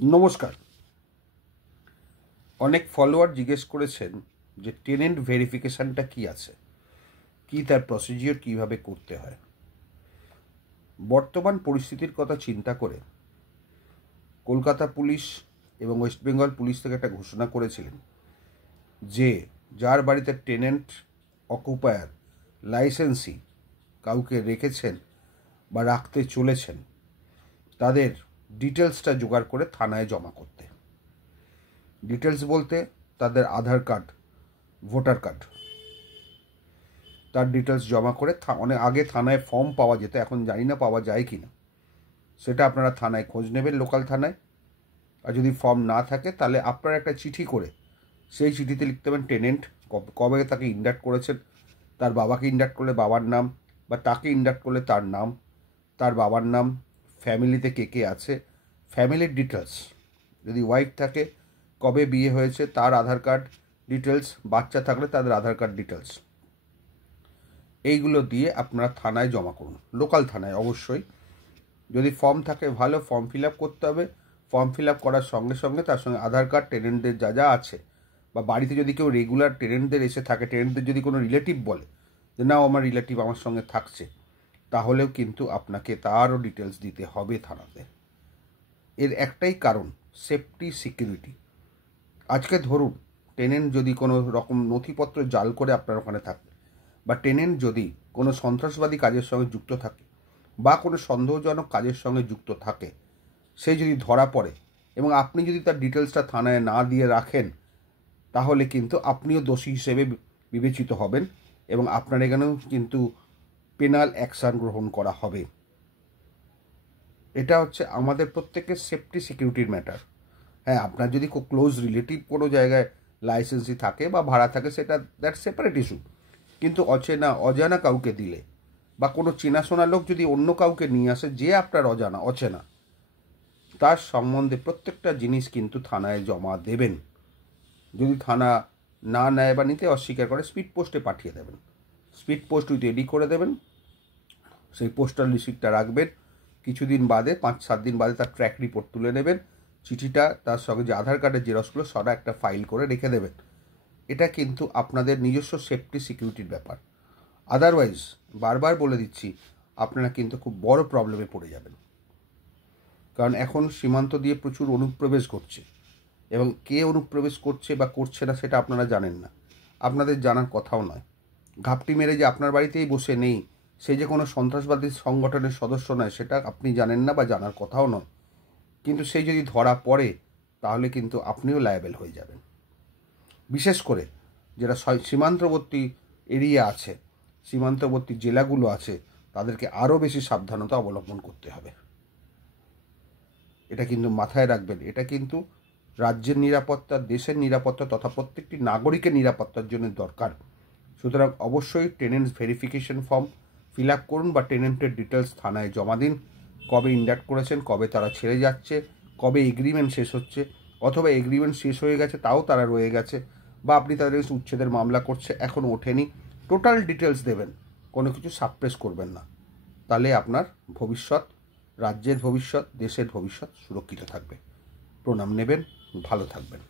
নমস্কার। অনেক ফলোয়ার জিজ্ঞেস করেছেন যে টেনেন্ট ভেরিফিকেশানটা কি আছে, কি তার প্রসিজিওর কিভাবে করতে হয়। বর্তমান পরিস্থিতির কথা চিন্তা করে কলকাতা পুলিশ এবং ওয়েস্ট বেঙ্গল পুলিশ থেকে একটা ঘোষণা করেছিলেন যে যার বাড়িতে টেনেন্ট অকুপায়ার লাইসেন্সি কাউকে রেখেছেন বা রাখতে চলেছেন তাদের ডিটেলসটা জোগাড় করে থানায় জমা করতে। ডিটেলস বলতে তাদের আধার কার্ড, ভোটার কার্ড, তার ডিটেলস জমা করে অনেক আগে থানায় ফর্ম পাওয়া যেত, এখন জানি না পাওয়া যায় কি না। সেটা আপনারা থানায় খোঁজ নেবেন, লোকাল থানায়। আর যদি ফর্ম না থাকে তাহলে আপনারা একটা চিঠি করে সেই চিঠিতে লিখতে হবে টেনেন্ট কবে তাকে ইন্ডাক্ট করেছেন, তার বাবাকে ইন্ডাক্ট করলে বাবার নাম, বা তাকে ইন্ডাক্ট করলে তার নাম, তার বাবার নাম, ফ্যামিলিতে কে কে আছে, ফ্যামিলির ডিটেলস, যদি ওয়াইফ থাকে কবে বিয়ে হয়েছে তার আধার কার্ড ডিটেলস, বাচ্চা থাকলে তাদের আধার কার্ড ডিটেলস, এইগুলো দিয়ে আপনারা থানায় জমা করুন, লোকাল থানায় অবশ্যই। যদি ফর্ম থাকে ভালো, ফর্ম ফিল আপ করতে হবে। ফর্ম ফিল আপ করার সঙ্গে সঙ্গে তার সঙ্গে আধার কার্ড, টেনেন্টদের যা যা আছে, বা বাড়িতে যদি কেউ রেগুলার টেনেন্টদের এসে থাকে, টেনেন্টদের যদি কোনো রিলেটিভ বলে যে না আমার রিলেটিভ আমার সঙ্গে থাকছে, তাহলেও কিন্তু আপনাকে তারও ডিটেলস দিতে হবে থানাতে। এর একটাই কারণ, সেফটি, সিকিউরিটি। আজকে ধরুন টেনেন্ট যদি কোনো রকম নথিপত্র জাল করে আপনার ওখানে থাকে, বা টেনেন্ট যদি কোনো সন্ত্রাসবাদী কাজের সঙ্গে যুক্ত থাকে বা কোনো সন্দেহজনক কাজের সঙ্গে যুক্ত থাকে, সে যদি ধরা পড়ে এবং আপনি যদি তার ডিটেলসটা থানায় না দিয়ে রাখেন, তাহলে কিন্তু আপনিও দোষী হিসেবে বিবেচিত হবেন এবং আপনার এখানেও কিন্তু পেনাল অ্যাকশান গ্রহণ করা হবে। এটা হচ্ছে আমাদের প্রত্যেকের সেফটি সিকিউরিটির ম্যাটার। হ্যাঁ, আপনার যদি খুব ক্লোজ রিলেটিভ কোনো জায়গায় লাইসেন্সি থাকে বা ভাড়া থাকে, সেটা দ্যাট সেপারেট ইস্যু। কিন্তু অজানা কাউকে দিলে, বা কোনো চেনাশোনা লোক যদি অন্য কাউকে নিয়ে আসে যে আপনার অচেনা, তার সম্বন্ধে প্রত্যেকটা জিনিস কিন্তু থানায় জমা দেবেন। যদি থানা না নেয় বা নিতে অস্বীকার করে, স্পিড পোস্টে পাঠিয়ে দেবেন। স্পিড পোস্ট উইথ এডি করে দেবেন, সেই পোস্টাল রিসিপ্টটা রাখবেন। কিছুদিন বাদে, 5-7 দিন বাদে তার ট্র্যাক রিপোর্ট তুলে নেবেন, চিঠিটা তার সঙ্গে যে আধার কার্ডের জেরক্সগুলো সরা একটা ফাইল করে রেখে দেবেন। এটা কিন্তু আপনাদের নিজস্ব সেফটি সিকিউরিটির ব্যাপার। আদারওয়াইজ বারবার বলে দিচ্ছি, আপনারা কিন্তু খুব বড় প্রবলেমে পড়ে যাবেন। কারণ এখন সীমান্ত দিয়ে প্রচুর অনুপ্রবেশ ঘটছে, এবং কে অনুপ্রবেশ করছে বা করছে না সেটা আপনারা জানেন না, আপনাদের জানার কথাও নয়। ঘাপটি মেরে যে আপনার বাড়িতেই বসে নেই, সে যে কোনো সন্ত্রাসবাদী সংগঠনের সদস্য নয়, সেটা আপনি জানেন না বা জানার কথাও নয়। কিন্তু সে যদি ধরা পড়ে, তাহলে কিন্তু আপনিও লায়াবেল হয়ে যাবেন। বিশেষ করে যারা সীমান্তবর্তী এরিয়া আছে, সীমান্তবর্তী জেলাগুলো আছে, তাদেরকে আরও বেশি সাবধানতা অবলম্বন করতে হবে। এটা কিন্তু মাথায় রাখবেন। এটা কিন্তু রাজ্যের নিরাপত্তা, দেশের নিরাপত্তা তথা প্রত্যেকটি নাগরিকের নিরাপত্তার জন্য দরকার। সুতরাং অবশ্যই tenets verification form fill up করুন, বা টেনেন্টের ডিটেলস থানায় জমা দিন। কবে ইন্ডাক্ট করেছেন, কবে তারা ছেড়ে যাচ্ছে, কবে এগ্রিমেন্ট শেষ হচ্ছে, অথবা এগ্রিমেন্ট শেষ হয়ে গেছে তাও তারা রয়ে গেছে, বা আপনি তাদের উচ্ছেদের মামলা করছে এখনও ওঠেনি, টোটাল ডিটেলস দেবেন। কোনো কিছু সাপ্রেস করবেন না। তাহলে আপনার ভবিষ্যৎ, রাজ্যের ভবিষ্যৎ, দেশের ভবিষ্যৎ সুরক্ষিত থাকবে। প্রণাম নেবেন, ভালো থাকবেন।